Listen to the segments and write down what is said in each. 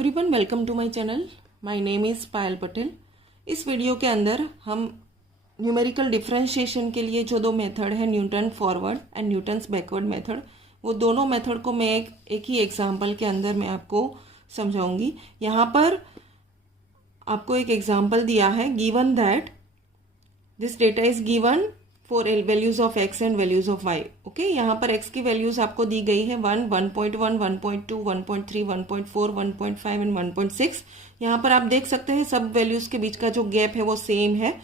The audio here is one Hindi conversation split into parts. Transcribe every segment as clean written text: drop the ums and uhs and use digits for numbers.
Everyone, welcome to my channel. My name is Payal Patel. इस वीडियो के अंदर हम न्यूमेरिकल डिफरेंशिएशन के लिए जो दो मेथड है, Newton forward and Newton's backward method, वो दोनों मेथड को मैं एक ही एग्जाम्पल के अंदर मैं आपको समझाऊंगी। यहाँ पर आपको एक एग्जाम्पल दिया है, given that this data is given for values of X and values of Y. Okay, यहाँ पर एक्स की वैल्यूज आपको दी गई है 1, 1.1, 1.2, 1.3, 1.4, 1.5 एंड 1.6। यहाँ पर आप देख सकते हैं सब वैल्यूज के बीच का जो गैप है वो सेम है,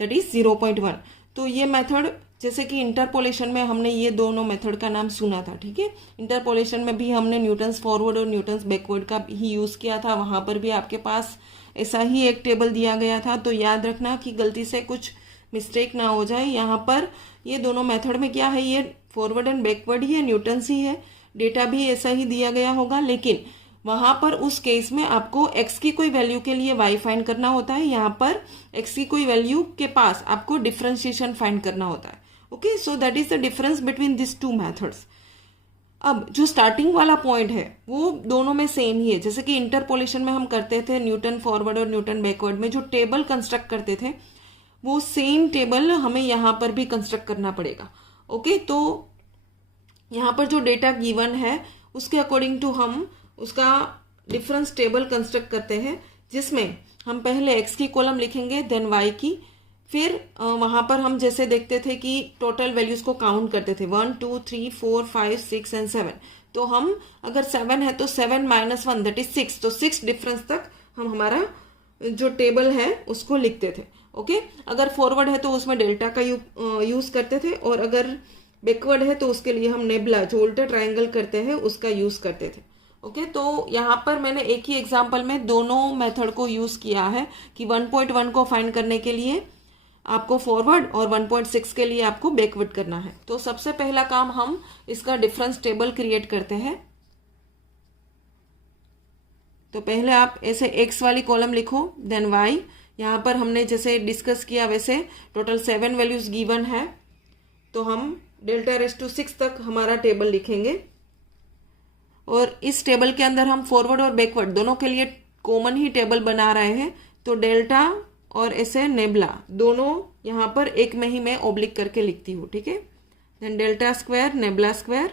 दैट इज 0.1। तो ये मेथड, जैसे कि इंटरपोलेशन में हमने ये दोनों मेथड का नाम सुना था, ठीक है। इंटरपोलेशन में भी हमने न्यूटन्स फॉरवर्ड और न्यूटन्स बैकवर्ड का ही यूज किया था। वहां पर भी आपके पास ऐसा ही एक टेबल दिया गया था। तो याद रखना कि गलती से कुछ मिस्टेक ना हो जाए। यहाँ पर ये दोनों मेथड में क्या है, ये फॉरवर्ड एंड बैकवर्ड ही है, न्यूटन्स ही है। डेटा भी ऐसा ही दिया गया होगा, लेकिन वहां पर उस केस में आपको x की कोई वैल्यू के लिए y फाइंड करना होता है। यहाँ पर x की कोई वैल्यू के पास आपको डिफरेंशिएशन फाइंड करना होता है। Okay, so that is the difference between this two methods. अब जो स्टार्टिंग वाला पॉइंट है वो दोनों में सेम ही है। जैसे कि इंटरपोलेशन में हम करते थे न्यूटन फॉरवर्ड और न्यूटन बैकवर्ड में जो टेबल कंस्ट्रक्ट करते थे, वो सेम टेबल हमें यहाँ पर भी कंस्ट्रक्ट करना पड़ेगा। ओके, तो यहाँ पर जो डेटा गिवन है उसके अकॉर्डिंग टू हम उसका डिफरेंस टेबल कंस्ट्रक्ट करते हैं, जिसमें हम पहले एक्स की कॉलम लिखेंगे, देन वाई की। फिर वहां पर हम जैसे देखते थे कि टोटल वैल्यूज को काउंट करते थे 1, 2, 3, 4, 5, 6 एंड 7। तो हम अगर 7 है तो 7 - 1 दैट इज 6। तो 6 डिफरेंस तक हम हमारा जो टेबल है उसको लिखते थे। ओके, अगर फॉरवर्ड है तो उसमें डेल्टा का यूज करते थे, और अगर बैकवर्ड है तो उसके लिए हम नेबुला, जो उल्टा ट्रायंगल करते हैं, उसका यूज करते थे। ओके, तो यहाँ पर मैंने एक ही एग्जांपल में दोनों मेथड को यूज किया है कि 1.1 को फाइंड करने के लिए आपको फॉरवर्ड और 1.6 के लिए आपको बैकवर्ड करना है। तो सबसे पहला काम हम इसका डिफरेंस टेबल क्रिएट करते हैं। तो पहले आप ऐसे एक्स वाली कॉलम लिखो, देन वाई। यहाँ पर हमने जैसे डिस्कस किया वैसे टोटल 7 वैल्यूज गिवन है, तो हम डेल्टा रेज़ टू 6 तक हमारा टेबल लिखेंगे। और इस टेबल के अंदर हम फॉरवर्ड और बैकवर्ड दोनों के लिए कॉमन ही टेबल बना रहे हैं। तो डेल्टा और ऐसे नेबुला दोनों यहाँ पर एक में ही मैं ऑब्लिक करके लिखती हूँ, ठीक है। Then delta square nebula square,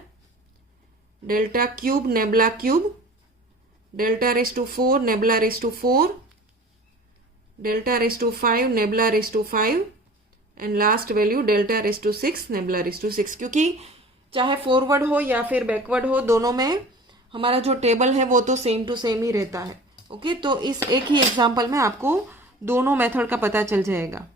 delta cube nebula cube, delta raise to 4 nebula raise to 4, delta raise to 5 nebula raise to 5, and last value delta raise to 6 nebula raise to 6। क्योंकि चाहे फॉरवर्ड हो या फिर बैकवर्ड हो, दोनों में हमारा जो टेबल है वो तो सेम टू सेम ही रहता है। ओके, तो इस एक ही एग्जांपल में आपको दोनों मेथड का पता चल जाएगा।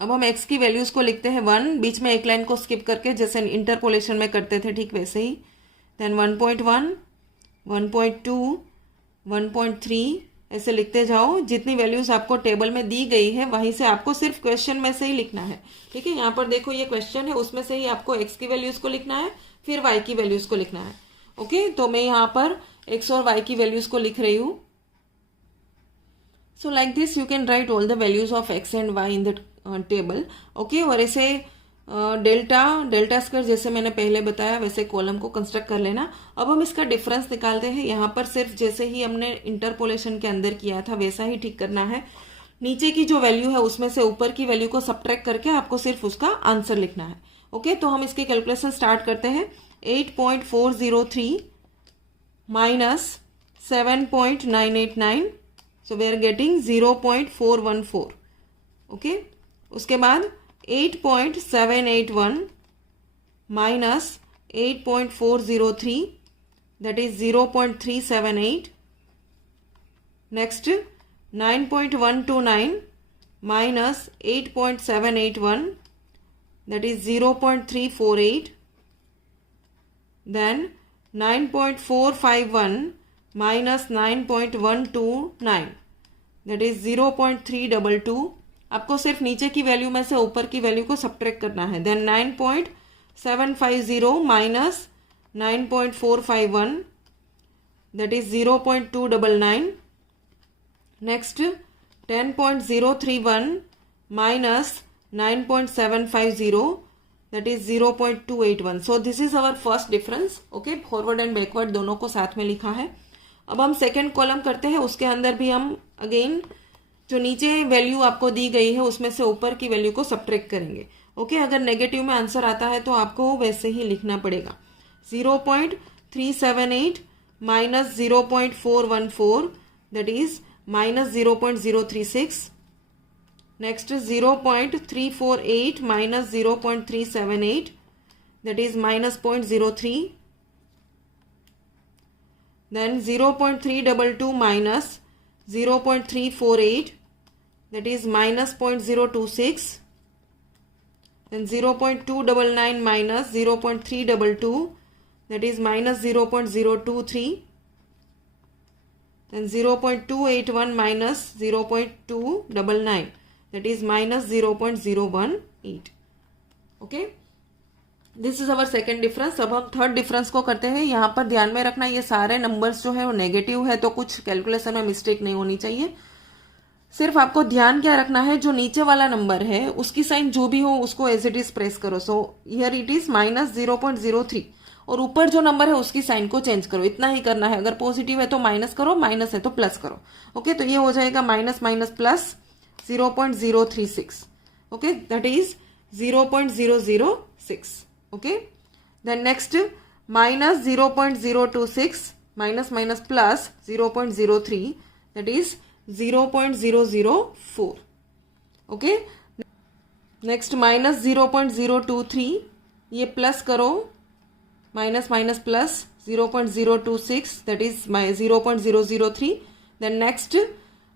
अब हम x की वैल्यूज को लिखते हैं 1, बीच में एक लाइन को स्किप करके, जैसे इंटरपोलेशन में करते थे, ठीक वैसे ही। देन 1.1, 1.2, 1.3 ऐसे लिखते जाओ। जितनी वैल्यूज आपको टेबल में दी गई है वहीं से आपको सिर्फ क्वेश्चन में से ही लिखना है, ठीक है। यहाँ पर देखो ये क्वेश्चन है, उसमें से ही आपको x की वैल्यूज को लिखना है, फिर y की वैल्यूज को लिखना है। ओके, तो मैं यहाँ पर x और y की वैल्यूज को लिख रही हूँ। So like this you can right all the values of x and y in the table. Okay, और ऐसे डेल्टा स्क्वायर जैसे मैंने पहले बताया वैसे कॉलम को कंस्ट्रक्ट कर लेना। अब हम इसका डिफरेंस निकालते हैं। यहाँ पर सिर्फ जैसे ही हमने इंटरपोलेशन के अंदर किया था वैसा ही ठीक करना है। नीचे की जो वैल्यू है उसमें से ऊपर की वैल्यू को सबट्रैक्ट करके आपको सिर्फ उसका आंसर लिखना है। ओके, तो हम इसकी कैलकुलेशन स्टार्ट करते हैं। 8.403 minus 7.989, so we are getting 0.414। Okay, उसके बाद 8.781 minus 8.403, that is 0.378. Next 9.129 minus 8.781, that is 0.348. Then 9.451 minus 9.129, that is 0.322. आपको सिर्फ नीचे की वैल्यू में से ऊपर की वैल्यू को सब्ट्रैक्ट करना है। Then 9.750 minus 9.451, that is 0.299। Next 10.031 minus 9.750, that is 0.281. So this is our first difference. Okay, forward and backward दोनों को साथ में लिखा है. अब हम सेकेंड कॉलम करते हैं. उसके अंदर भी हम अगेन जो नीचे वैल्यू आपको दी गई है उसमें से ऊपर की वैल्यू को सब्ट्रैक्ट करेंगे. ओके, अगर नेगेटिव में आंसर आता है तो आपको वैसे ही लिखना पड़ेगा. 0.378 minus 0.414 that is minus 0.036. Next 0.348 minus 0.378 that is minus 0.03. Then 0.322 minus 0.348 that is minus 0.026. then 0.299 minus 0.322 that is minus 0.023. then 0.281 minus 0.299 that is minus 0.018. okay, this is our second difference. अब हम थर्ड डिफरेंस को करते हैं. यहाँ पर ध्यान में रखना ये सारे नंबर्स जो है वो नेगेटिव है, तो कुछ कैलकुलेशन में मिस्टेक नहीं होनी चाहिए. सिर्फ आपको ध्यान क्या रखना है, जो नीचे वाला नंबर है उसकी साइन जो भी हो उसको एज इट इज प्रेस करो. So here it is minus 0.03 और ऊपर जो नंबर है उसकी साइन को चेंज करो. इतना ही करना है. अगर पॉजिटिव है तो माइनस करो, माइनस है तो प्लस करो. ओके, तो ये हो जाएगा minus minus plus 0.036. Okay, that is 0.006. okay, then next minus 0.026 minus minus plus 0.03 that is 0.004. okay, next minus 0.023 ये प्लस करो, minus minus plus 0.026 that is 0.003. then next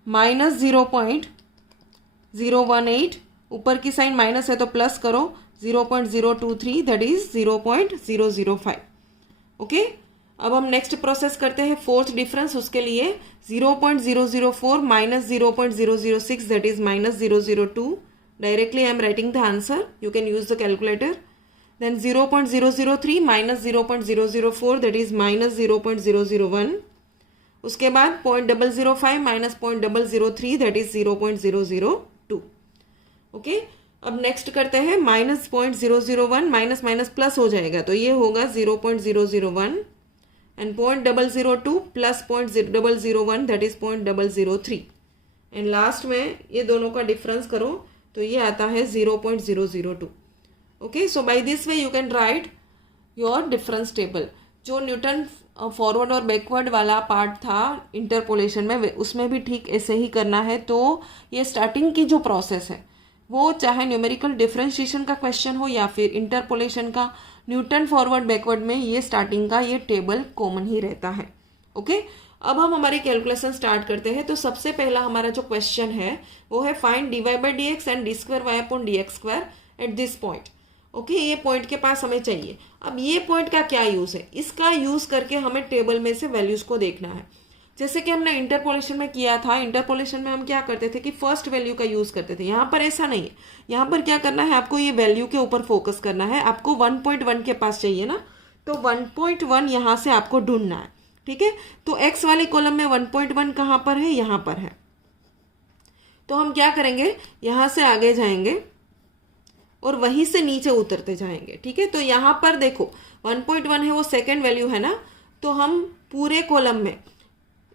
minus 0.018 ऊपर की साइन माइनस है तो प्लस करो 0.023 दैट इज 0.005. ओके, अब हम नेक्स्ट प्रोसेस करते हैं फोर्थ डिफरेंस. उसके लिए 0.004 minus 0.006 that is minus 002. Directly I am writing the answer, you can use the calculator. Then 0.003 minus 0.004 that is minus 0.001. उसके बाद 0.005 माइनस 0.003 दैट इज 0.002. ओके, अब नेक्स्ट करते हैं माइनस 0.001 माइनस माइनस प्लस हो जाएगा तो ये होगा 0.001 and 0.002 plus 0.001 that is 0.003 and last में ये दोनों का डिफरेंस करो तो ये आता है 0.002. Okay, so by this way you can write your difference table. जो न्यूटन फॉरवर्ड और बैकवर्ड वाला पार्ट था इंटरपोलेशन में उसमें भी ठीक ऐसे ही करना है. तो ये स्टार्टिंग की जो प्रोसेस है वो चाहे न्यूमेरिकल डिफरेंशिएशन का क्वेश्चन हो या फिर इंटरपोलेशन का, न्यूटन फॉरवर्ड बैकवर्ड में ये स्टार्टिंग का ये टेबल कॉमन ही रहता है. ओके, अब हम हमारी कैलकुलेशन स्टार्ट करते हैं. तो सबसे पहला हमारा जो क्वेश्चन है वो है find dy by D X and D square Y upon D X square at this point. Okay, ये पॉइंट के पास हमें चाहिए. अब ये पॉइंट का क्या यूज है, इसका यूज करके हमें टेबल में से वैल्यूज को देखना है. जैसे कि हमने इंटरपोलेशन में किया था. इंटरपोलेशन में हम क्या करते थे कि फर्स्ट वैल्यू का यूज करते थे. यहाँ पर ऐसा नहीं है. यहाँ पर क्या करना है, आपको ये वैल्यू के ऊपर फोकस करना है. आपको 1.1 के पास चाहिए ना, तो 1.1 यहाँ से आपको ढूंढना है. ठीक है, तो x वाली कॉलम में 1.1 कहाँ पर है, यहाँ पर है. तो हम क्या करेंगे, यहाँ से आगे जाएंगे और वहीं से नीचे उतरते जाएंगे. ठीक है, तो यहाँ पर देखो 1.1 है वो सेकेंड वैल्यू है ना, तो हम पूरे कॉलम में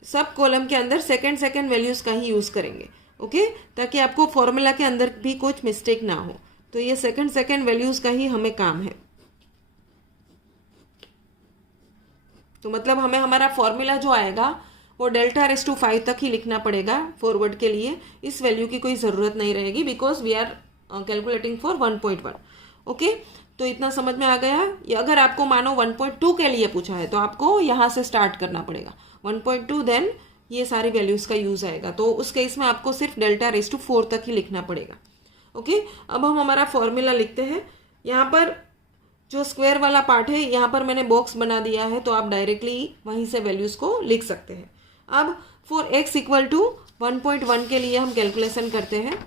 सब कॉलम के अंदर सेकेंड वैल्यूज का ही यूज करेंगे. ओके, ताकि आपको फॉर्मूला के अंदर भी कुछ मिस्टेक ना हो. तो ये सेकेंड वैल्यूज का ही हमें काम है. तो मतलब हमें हमारा फॉर्मूला जो आएगा वो डेल्टा रेस टू 5 तक ही लिखना पड़ेगा फॉरवर्ड के लिए. इस वैल्यू की कोई ज़रूरत नहीं रहेगी because we are calculating for 1.1. Okay, तो इतना समझ में आ गया. या अगर आपको मानो 1.2 के लिए पूछा है तो आपको यहाँ से स्टार्ट करना पड़ेगा 1.2, देन ये सारी वैल्यूज का यूज आएगा. तो उस केस में आपको सिर्फ डेल्टा रेस टू 4 तक ही लिखना पड़ेगा. ओके, अब हम हमारा फॉर्मूला लिखते हैं. यहाँ पर जो स्क्वायर वाला पार्ट है यहाँ पर मैंने बॉक्स बना दिया है, तो आप डायरेक्टली वहीं से वैल्यूज को लिख सकते हैं. अब फॉर x इक्वल टू 1.1 के लिए हम कैलकुलेशन करते हैं.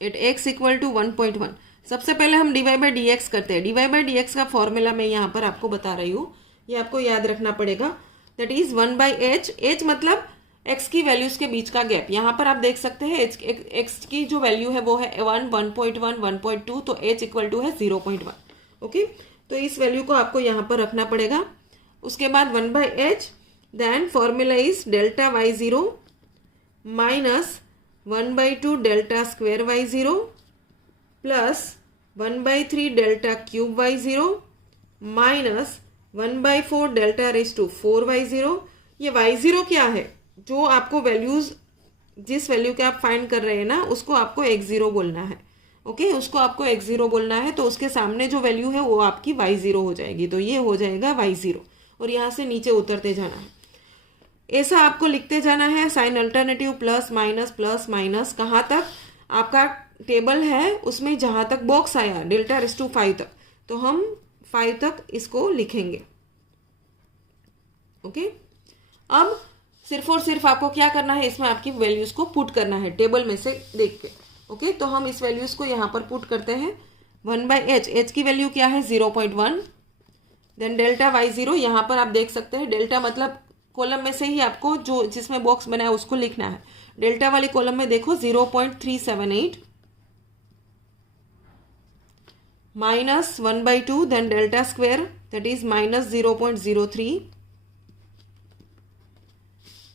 एट x इक्वल टू 1.1 सबसे पहले हम dy बाई डी एक्स करते हैं. dy बाई डी एक्स का फॉर्मूला मैं यहाँ पर आपको बता रही हूँ, ये आपको याद रखना पड़ेगा. That is 1 by H. H मतलब एक्स की वैल्यूज के बीच का गैप। यहाँ पर आप देख सकते हैं एक्स की जो वैल्यू है वो है 1, 1.1, 1.2, तो एच इक्वल टू है 0.1। ओके, तो इस वैल्यू को आपको यहाँ पर रखना पड़ेगा। उसके बाद 1/h, then formula is delta y0 minus 1/2 delta square y0 plus 1/3 delta cube y0 minus 1/4 delta raise to 4y0। ये y0 क्या है? जो आपको वैल्यूज, जिस वैल्यू के आप फाइंड कर रहे हैं ना, उसको आपको x0 बोलना है। ओके, उसको आपको x0 बोलना है, तो उसके सामने जो वैल्यू है वो आपकी y0 हो जाएगी। तो ये हो जाएगा y0 और यहाँ से नीचे उतरते जाना है। ऐसा आपको लिखते जाना है, साइन अल्टरनेटिव प्लस माइनस कहाँ तक आपका टेबल है उसमें जहाँ तक बॉक्स आया डेल्टा रेज टू 5 तक, तो हम 5 तक इसको लिखेंगे। ओके, अब सिर्फ और सिर्फ आपको क्या करना है, इसमें आपकी वैल्यूज को पुट करना है टेबल में से देख के। ओके, तो हम इस वैल्यूज को यहाँ पर पुट करते हैं। 1/h, h की वैल्यू क्या है 0.1, देन डेल्टा y0, यहाँ पर आप देख सकते हैं डेल्टा मतलब कॉलम में से ही आपको जो जिसमें बॉक्स बनाया उसको लिखना है। डेल्टा वाली कॉलम में देखो 0.378 minus 1/2, then delta square that is minus 0.03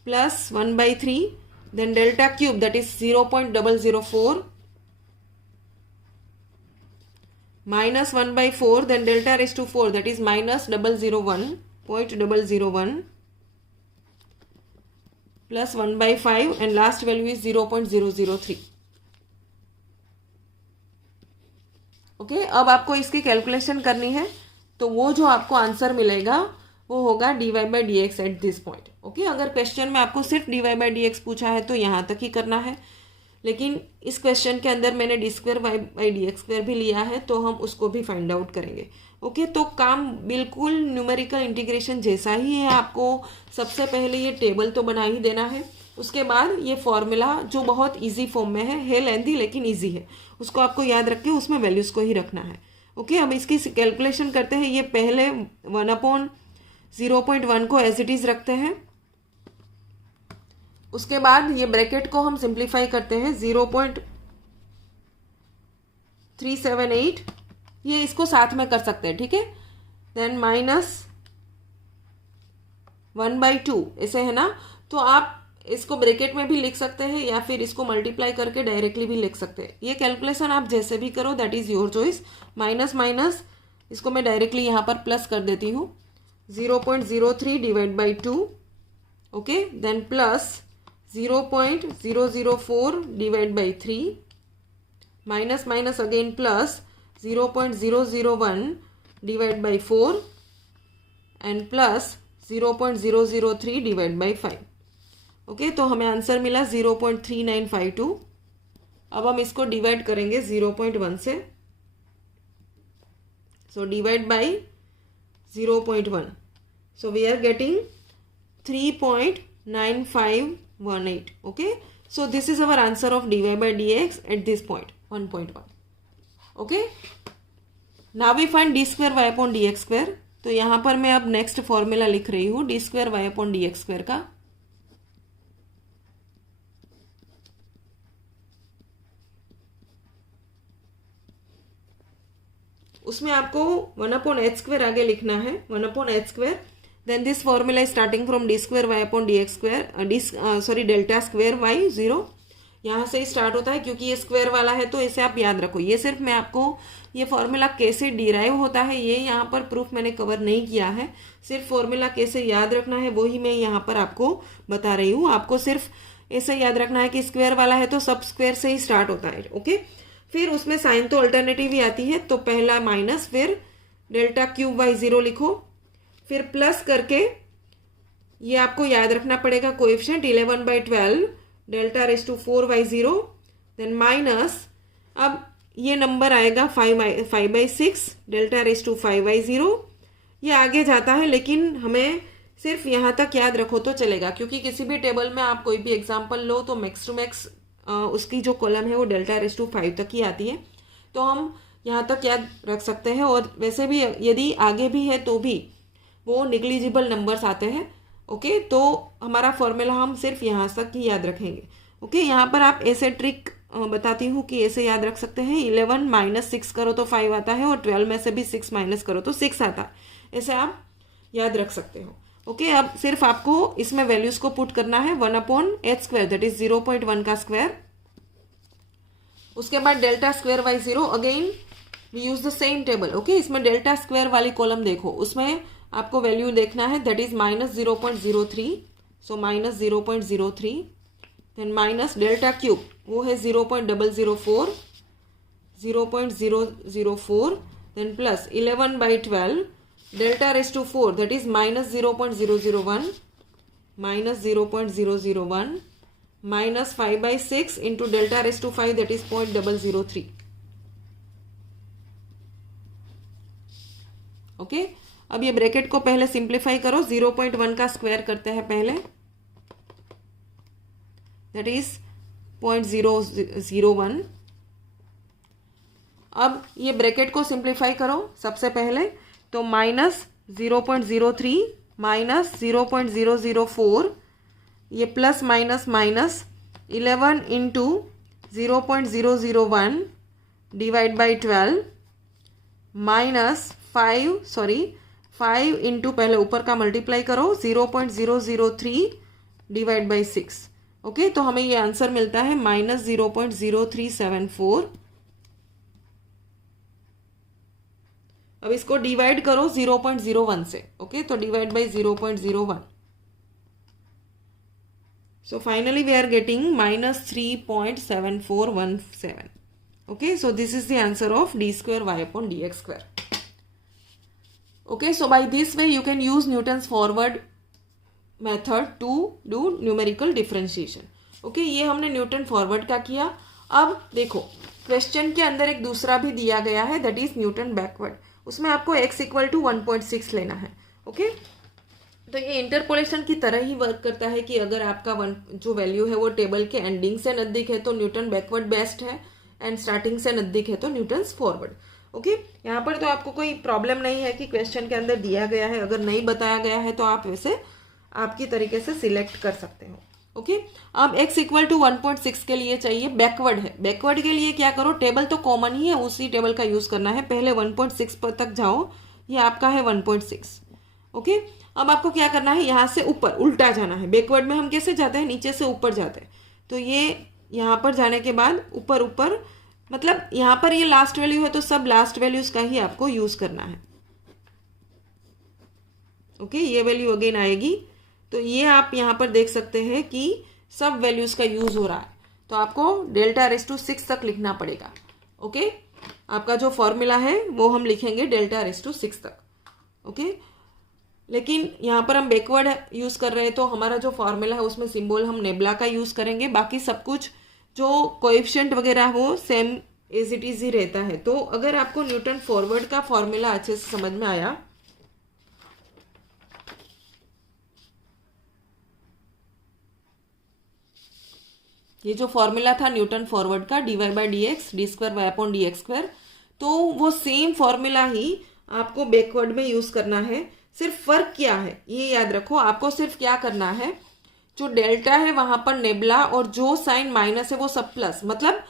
plus 1/3, then delta cube that is 0.004 minus 1/4, then delta raised to 4 that is minus 0.001 plus 1/5 and last value is 0.003। Okay, अब आपको इसकी कैलकुलेशन करनी है, तो वो जो आपको आंसर मिलेगा वो होगा dy/dx eight this point. Okay, अगर क्वेश्चन में आपको सिर्फ dy/dx पूछा है तो यहाँ तक ही करना है, लेकिन इस क्वेश्चन के अंदर मैंने d2y/dx² भी लिया है, तो हम उसको भी फाइंड आउट करेंगे। ओके, तो काम बिल्कुल न्यूमेरिकल इंटीग्रेशन जैसा ही है। आपको सबसे पहले ये टेबल तो बना ही देना है, उसके बाद ये फॉर्मूला जो बहुत ईजी फॉर्म में है लेंथी लेकिन ईजी है, उसको आपको याद रख के उसमें वैल्यूज को ही रखना है। ओके, हम इसकी कैलकुलेशन करते हैं। ये पहले 1/0.1 को एज इट इज रखते हैं, उसके बाद ये ब्रैकेट को हम सिंप्लीफाई करते हैं 0.378, ये इसको साथ में कर सकते हैं, ठीक है। देन माइनस 1/2 ऐसे है ना, तो आप इसको ब्रैकेट में भी लिख सकते हैं या फिर इसको मल्टीप्लाई करके डायरेक्टली भी लिख सकते हैं। ये कैलकुलेशन आप जैसे भी करो, that is your choice. Minus minus इसको मैं डायरेक्टली यहाँ पर प्लस कर देती हूँ, 0.03 divide by 2। Okay, then plus 0.004 divide by 3, minus minus again plus 0.001 divide by 4 and plus 0.003 divide by 5। Okay, तो हमें आंसर मिला 0.3952। अब हम इसको डिवाइड करेंगे 0.1 से, so divide by 0.1, so we are getting 3.9518. okay, so this is our answer of dy/dx at this point 1.1. okay, now we find d²y/dx²। तो यहाँ पर मैं अब नेक्स्ट फॉर्मूला लिख रही हूँ d²y/dx² का। उसमें आपको 1/h² आगे लिखना है, 1/h²। Then this formula is starting from d²y/dx², delta square y0, यहाँ से ही स्टार्ट होता है क्योंकि ये स्क्वायर वाला है, तो इसे आप याद रखो। ये सिर्फ मैं आपको ये फॉर्मूला कैसे डिराइव होता है ये यहाँ पर प्रूफ मैंने कवर नहीं किया है, सिर्फ फॉर्मूला कैसे याद रखना है वही मैं यहाँ पर आपको बता रही हूँ। आपको सिर्फ ऐसे याद रखना है कि स्क्वायर वाला है तो सब स्क्वायर से ही स्टार्ट होता है। ओके, फिर उसमें साइन तो अल्टरनेटिव ही आती है, तो पहला माइनस, फिर डेल्टा क्यूब y0 लिखो, फिर प्लस करके ये आपको याद रखना पड़ेगा coefficient 11/12 delta raise to 4y0, then minus, अब ये नंबर आएगा 5/6 डेल्टा रेज टू 5y0। ये आगे जाता है लेकिन हमें सिर्फ यहाँ तक याद रखो तो चलेगा, क्योंकि किसी भी टेबल में आप कोई भी एग्जाम्पल लो तो मैक्स टू मैक्स उसकी जो कॉलम है वो डेल्टा रेज टू 5 तक ही आती है, तो हम यहाँ तक याद रख सकते हैं। और वैसे भी यदि आगे भी है तो भी वो निग्लिजिबल नंबर्स आते हैं, ओके, तो हमारा फॉर्मूला हम सिर्फ यहाँ तक ही याद रखेंगे। ओके, यहाँ पर आप ऐसे ट्रिक बताती हूँ कि ऐसे याद रख सकते हैं। 11 माइनस 6 करो तो 5 आता है, और 12 में से भी 6 माइनस करो तो 6 आता है। ऐसे आप याद रख सकते हो। ओके, अब सिर्फ आपको इसमें वैल्यूज को पुट करना है। 1/h², दैट इज 0.1 का स्क्वायर। उसके बाद delta square by 0, again we use the same table. Okay, इसमें डेल्टा स्क्वायर वाली कॉलम देखो, उसमें आपको वैल्यू देखना है, that is -0.03, so -0.03, then minus delta cube, वो है 0.004, 0.004, देन plus 11/12, delta raise to 4, that is -0.001, -0.001, minus 5/6 into delta raised to 5, that is 0.003. Okay, अब ये ब्रैकेट को पहले सिंप्लीफाई करो। 0.1 का स्क्वायर करते हैं पहले, दैट इज 0.001। अब ये ब्रैकेट को सिंप्लीफाई करो सबसे पहले, तो -0.03 माइनस 0.004, ये plus minus minus 11 into 0.001 divide by 12 minus 5 into, पहले ऊपर का मल्टीप्लाई करो, 0.003 डिवाइड बाई 6। ओके, तो हमें ये आंसर मिलता है -0.0374। अब इसको डिवाइड करो 0.01 से। ओके, तो divide by 0.01, so finally we are getting -3.7417. okay, so this is the answer of d square y upon dx square. okay, so by this way you can use Newton's forward method to do numerical differentiation. okay, ये हमने न्यूटन फॉरवर्ड का किया। अब देखो क्वेश्चन के अंदर एक दूसरा भी दिया गया है, दैट इज न्यूटन बैकवर्ड। उसमें आपको x इक्वल टू 1.6 लेना है। ओके, तो ये इंटरपोलेशन की तरह ही वर्क करता है कि अगर आपका जो वैल्यू है वो टेबल के एंडिंग से नज़दीक है तो न्यूटन बैकवर्ड बेस्ट है, एंड स्टार्टिंग से नज़दीक है तो न्यूटन्स फॉरवर्ड। ओके, यहाँ पर तो आपको कोई प्रॉब्लम नहीं है कि क्वेश्चन के अंदर दिया गया है, अगर नहीं बताया गया है तो आप वैसे आपकी तरीके से सिलेक्ट कर सकते हो। ओके, अब x इक्वल टू 1.6 के लिए चाहिए, बैकवर्ड है। बैकवर्ड के लिए क्या करो, टेबल तो कॉमन ही है, उसी टेबल का यूज़ करना है। पहले 1.6 पर तक जाओ, ये आपका है 1.6। ओके, अब आपको क्या करना है, यहाँ से ऊपर उल्टा जाना है। बैकवर्ड में हम कैसे जाते हैं, नीचे से ऊपर जाते हैं। तो ये यहाँ पर जाने के बाद ऊपर ऊपर, मतलब यहाँ पर ये लास्ट वैल्यू है तो सब लास्ट वैल्यूज का ही आपको यूज करना है। ओके, ये वैल्यू अगेन आएगी, तो ये आप यहाँ पर देख सकते हैं कि सब वैल्यूज का यूज हो रहा है। तो आपको डेल्टा रेस टू 6 तक लिखना पड़ेगा। ओके, आपका जो फॉर्मूला है वो हम लिखेंगे डेल्टा रेस टू 6 तक। ओके, लेकिन यहाँ पर हम बैकवर्ड यूज़ कर रहे हैं तो हमारा जो फॉर्मूला है उसमें सिंबल हम नेबला का यूज़ करेंगे। बाकी सब कुछ जो कोएफिशिएंट वगैरह वो सेम एज इट इज ही रहता है। तो अगर आपको न्यूटन फॉरवर्ड का फॉर्मूला अच्छे से समझ में आया, ये जो फॉर्मूला था न्यूटन फॉरवर्ड का, dy by D X, D square Y upon D X square, तो वो सेम फॉर्मूला ही आपको बैकवर्ड में यूज़ करना है। सिर्फ फर्क क्या है ये याद रखो, आपको सिर्फ क्या करना है, जो डेल्टा है वहां पर नेबला और जो साइन माइनस है वो सब प्लस। मतलब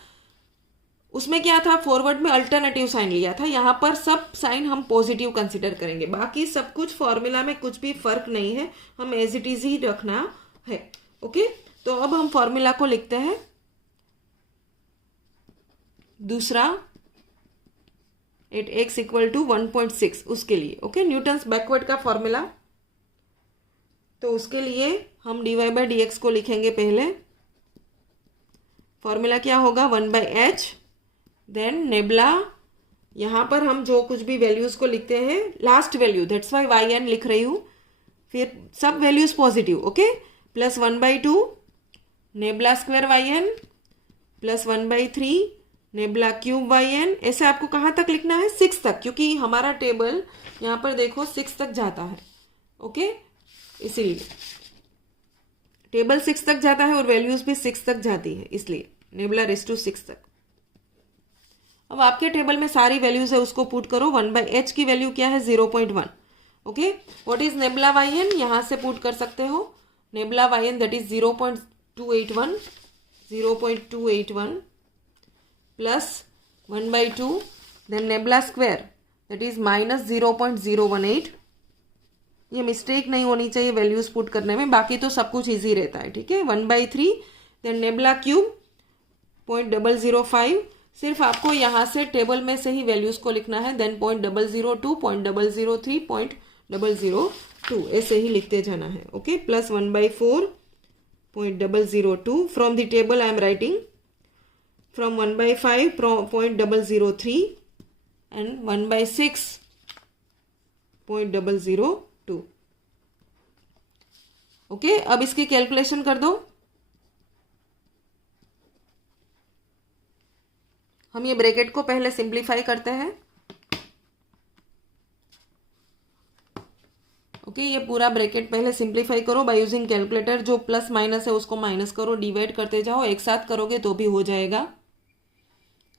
उसमें क्या था, फॉरवर्ड में अल्टरनेटिव साइन लिया था, यहाँ पर सब साइन हम पॉजिटिव कंसिडर करेंगे। बाकी सब कुछ फॉर्मूला में कुछ भी फर्क नहीं है, हम एज इट इज ही रखना है। ओके, तो अब हम फॉर्मूला को लिखते हैं दूसरा, एट x इक्वल टू 1.6 उसके लिए। ओके, न्यूटन्स बैकवर्ड का फॉर्मूला, तो उसके लिए हम dy बाई डी एक्स को लिखेंगे पहले। फॉर्मूला क्या होगा, 1/h, देन नेबला, यहाँ पर हम जो कुछ भी वैल्यूज को लिखते हैं last value, that's why yn लिख रही हूँ, फिर सब values positive. Okay, plus 1/2 nebula square yn plus 1/3 nebula cube yn। ऐसे आपको कहाँ तक लिखना है, 6 तक, क्योंकि हमारा टेबल यहाँ पर देखो 6 तक जाता है। ओके, इसीलिए टेबल 6 तक जाता है और वैल्यूज भी 6 तक जाती है, इसलिए नेबला रेस टू 6 तक। अब आपके टेबल में सारी वैल्यूज है, उसको पुट करो। 1/h की वैल्यू क्या है, 0.1। Okay, what is nebula Y N, यहाँ से पुट कर सकते हो nebula Y N that is 0.281 plus 1/2, then nebula square that is -0.018. ये मिस्टेक नहीं होनी चाहिए वैल्यूज पुट करने में, बाकी तो सब कुछ इजी रहता है, ठीक है. 1/3, देन नेबुला क्यूब 0.005. सिर्फ आपको यहाँ से टेबल में से ही वैल्यूज को लिखना है. देन 0.002, 0.003, 0.002 ऐसे ही लिखते जाना है. Okay, plus 1/4, 0.002. From the table I am writing from 1/5, 0.003 and 1/6, 0.002. Okay, अब इसकी कैलकुलेशन कर दो. हम ये ब्रैकेट को पहले सिंप्लीफाई करते हैं. ओके, ये पूरा ब्रैकेट पहले सिंप्लीफाई करो बाय यूजिंग कैलकुलेटर. जो प्लस माइनस है उसको माइनस करो, डिवाइड करते जाओ, एक साथ करोगे तो भी हो जाएगा.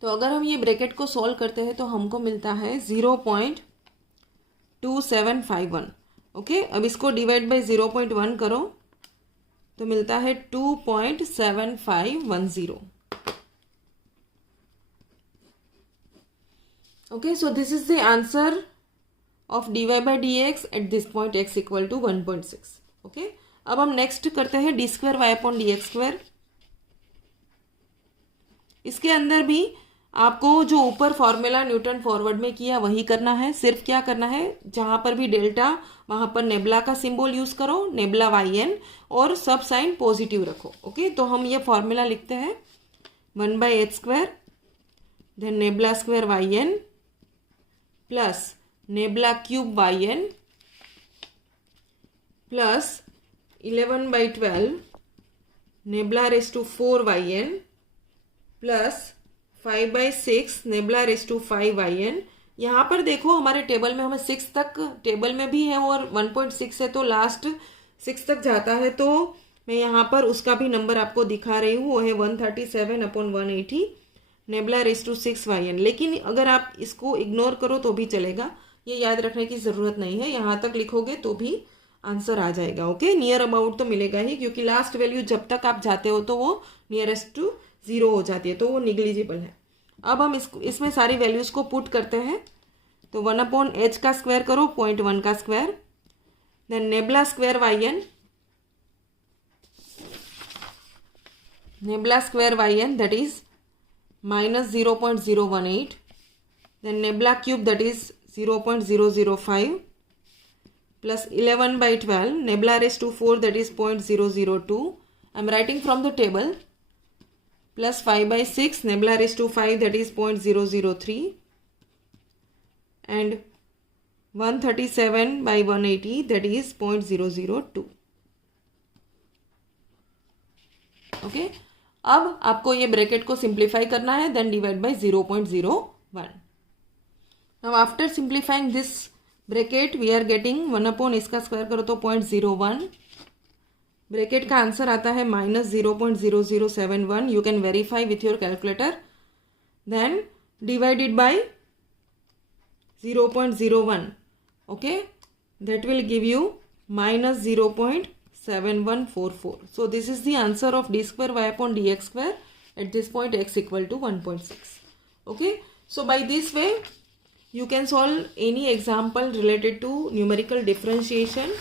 तो अगर हम ये ब्रैकेट को सॉल्व करते हैं तो हमको मिलता है 0.2751. ओके, अब इसको डिवाइड बाय 0.1 करो तो मिलता है 2.7510. Okay, so this is the answer of dy by dx at this point x equal to 1.6. Okay, अब हम नेक्स्ट करते हैं d square Y upon D X square. इसके अंदर भी आपको जो ऊपर फॉर्मूला न्यूटन फॉरवर्ड में किया वही करना है. सिर्फ क्या करना है, जहां पर भी डेल्टा वहां पर नेबुला का सिंबल यूज करो, नेबुला वाई एन, और सब साइन पॉजिटिव रखो. ओके, तो हम ये फॉर्मूला लिखते हैं 1/h², then nebula square Y N plus nebula cube Y N plus 11/12 nebula raise to 4 Y N plus 5/6 nebula raise to 5 Y N. यहाँ पर देखो हमारे टेबल में हमें 6 तक टेबल में भी है और 1.6 है तो लास्ट 6 तक जाता है. तो मैं यहाँ पर उसका भी नंबर आपको दिखा रही हूँ, वो है 137/180 nebula raise to 6 Y N. लेकिन अगर आप इसको इग्नोर करो तो भी चलेगा, ये याद रखने की ज़रूरत नहीं है. यहाँ तक लिखोगे तो भी आंसर आ जाएगा. ओके, नियर अबाउट तो मिलेगा ही, क्योंकि लास्ट वैल्यू जब तक आप जाते हो तो वो नियरेस्ट टू 0 हो जाती है, तो वो निग्लिजिबल है. अब हम इसमें सारी वैल्यूज़ को पुट करते हैं. तो 1/h का स्क्वायर करो, 0.1 का square, then nebula square Y N, nebula square Y N that is -0.018, then nebula cube that is 0.005 plus 11/12 nebula raised to 4 that is 0.002. I am writing from the table, plus 5/6 nebula raised to 5 that is 0.003 and 137/180 that is 0.002. Okay. अब आपको ये ब्रैकेट को सिंप्लीफाई करना है, then divide by 0.01. Now after simplifying this bracket we are getting 1/, इसका स्क्वायर करो तो 0.01. ब्रैकेट का आंसर आता है -0.0071. You can verify with your calculator. Then divided by 0.01. Okay, that will give you -0.7144. So this is the answer of d square y upon dx square at this point x equal to 1.6. Okay, so by this way you can solve any example related to numerical differentiation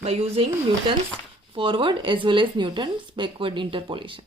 by using Newton's forward as well as Newton's backward interpolation.